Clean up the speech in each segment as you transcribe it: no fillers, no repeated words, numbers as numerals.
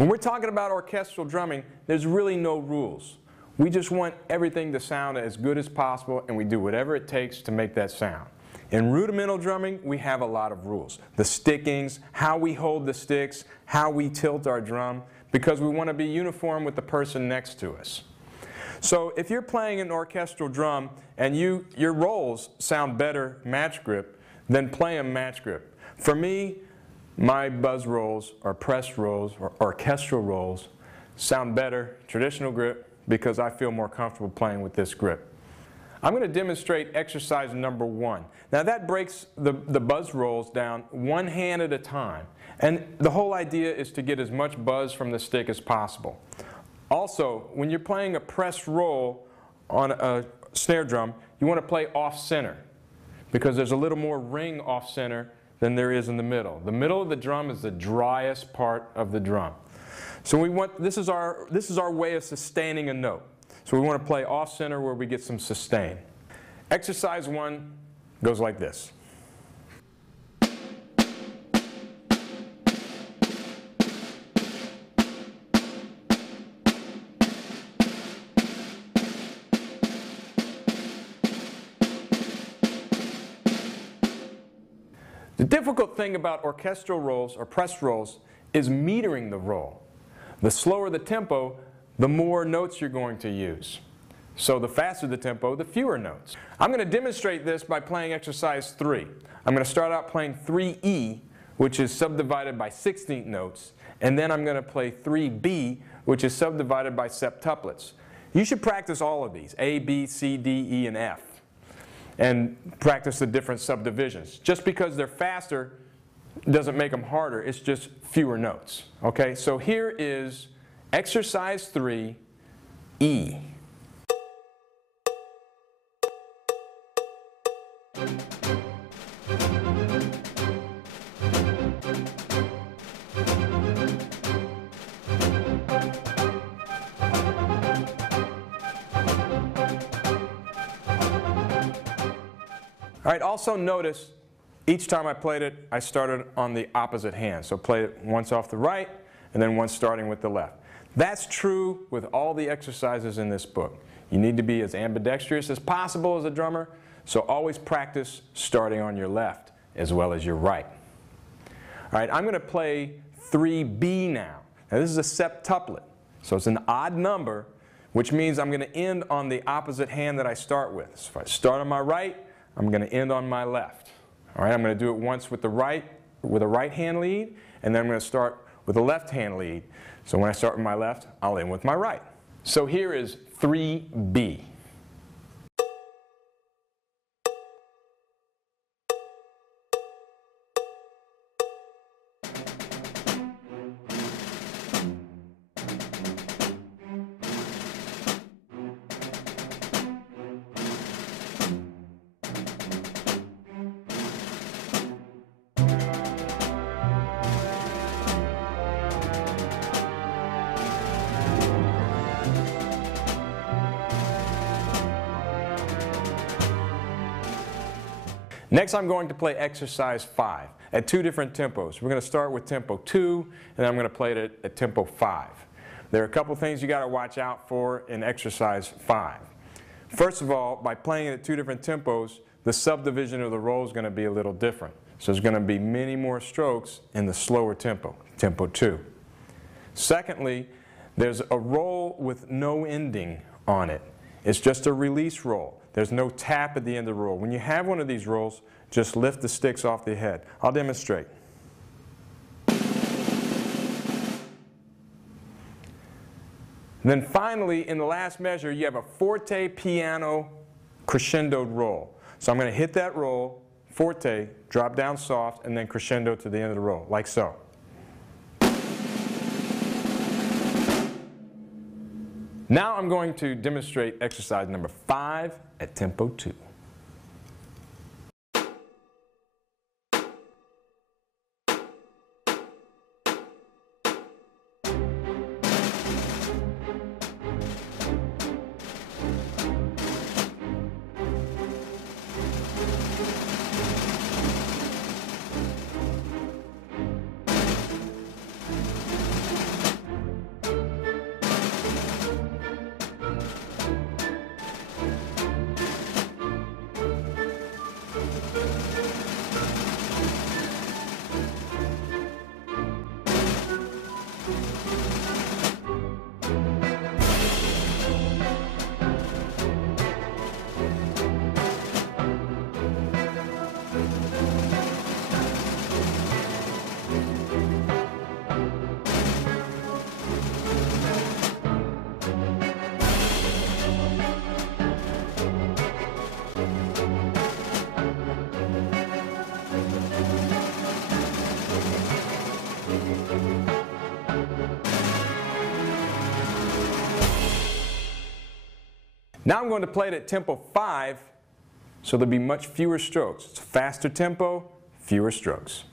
When we're talking about orchestral drumming, there's really no rules. We just want everything to sound as good as possible, and we do whatever it takes to make that sound. In rudimental drumming, we have a lot of rules. The stickings, how we hold the sticks, how we tilt our drum, because we want to be uniform with the person next to us. So if you're playing an orchestral drum and your rolls sound better match grip, then play them match grip. For me, my buzz rolls or pressed rolls or orchestral rolls sound better traditional grip because I feel more comfortable playing with this grip. I'm going to demonstrate exercise number 1. Now that breaks the buzz rolls down one hand at a time. And the whole idea is to get as much buzz from the stick as possible. Also, when you're playing a pressed roll on a snare drum, you want to play off-center because there's a little more ring off-center than there is in the middle. The middle of the drum is the driest part of the drum. So this is our way of sustaining a note. So we want to play off-center where we get some sustain. Exercise 1 goes like this. The difficult thing about orchestral rolls or pressed rolls is metering the roll. The slower the tempo, the more notes you're going to use. So the faster the tempo, the fewer notes. I'm going to demonstrate this by playing exercise 3. I'm going to start out playing 3E, which is subdivided by 16th notes, and then I'm going to play 3B, which is subdivided by septuplets. You should practice all of these, A, B, C, D, E, and F, and practice the different subdivisions. Just because they're faster doesn't make them harder, it's just fewer notes. Okay, so here is exercise 3, E. All right, also notice each time I played it, I started on the opposite hand. So play it once off the right and then once starting with the left. That's true with all the exercises in this book. You need to be as ambidextrous as possible as a drummer, so always practice starting on your left as well as your right. All right, I'm going to play 3B now. Now this is a septuplet, so it's an odd number, which means I'm going to end on the opposite hand that I start with. So if I start on my right, I'm going to end on my left. All right, I'm going to do it once with a right hand lead, and then I'm going to start with a left hand lead. So when I start with my left, I'll end with my right. So here is 3B. Next, I'm going to play exercise 5 at 2 different tempos. We're going to start with tempo 2, and I'm going to play it at tempo 5. There are a couple things you got to watch out for in exercise 5. First of all, by playing it at 2 different tempos, the subdivision of the roll is going to be a little different. So there's going to be many more strokes in the slower tempo, tempo 2. Secondly, there's a roll with no ending on it. It's just a release roll. There's no tap at the end of the roll. When you have one of these rolls, just lift the sticks off the head. I'll demonstrate. And then finally, in the last measure, you have a forte piano crescendoed roll. So I'm going to hit that roll, forte, drop down soft, and then crescendo to the end of the roll, like so. Now I'm going to demonstrate exercise number 5 at tempo 2. Now I'm going to play it at tempo 5, so there'll be much fewer strokes. It's a faster tempo, fewer strokes.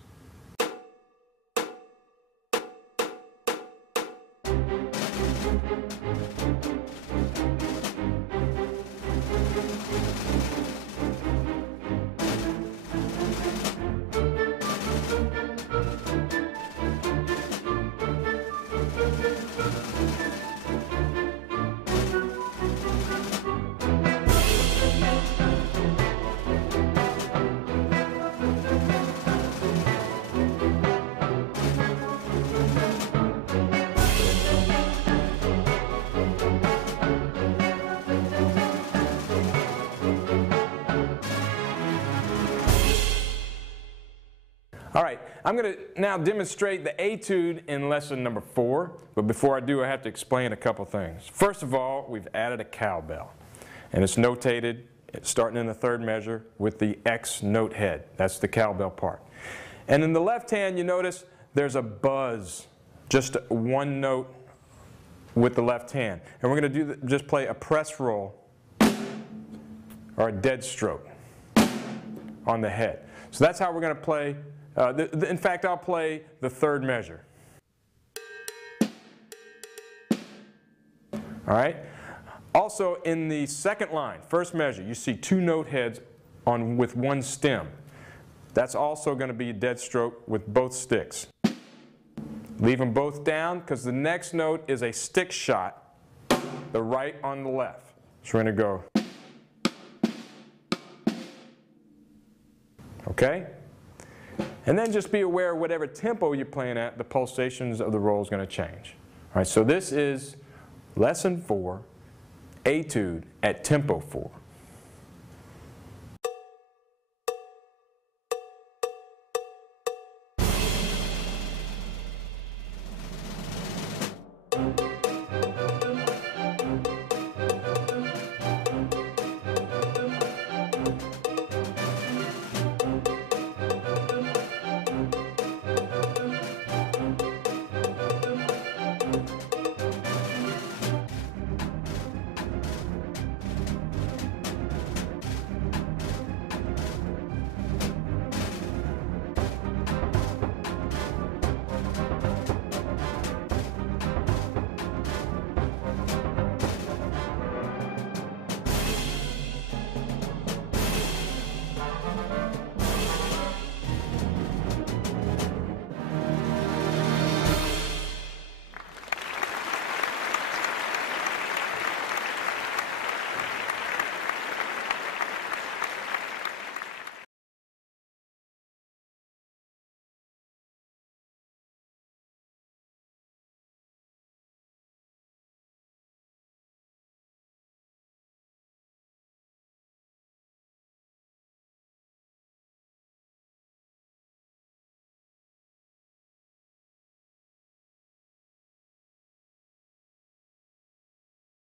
All right, I'm going to now demonstrate the Etude in lesson number 4, but before I do, I have to explain a couple things. First of all, we've added a cowbell, and it's notated, starting in the 3rd measure with the X note head. That's the cowbell part. And in the left hand, you notice there's a buzz, just one note with the left hand. And we're going to do just play a press roll or a dead stroke on the head. So that's how we're going to play. In fact, I'll play the 3rd measure. All right? Also, in the 2nd line, 1st measure, you see 2 note heads with 1 stem. That's also going to be a dead stroke with both sticks. Leave them both down because the next note is a stick shot, the right on the left. So we're going to go. Okay? And then just be aware whatever tempo you're playing at, the pulsations of the roll is going to change. All right, so this is lesson 4, Etude at tempo 4.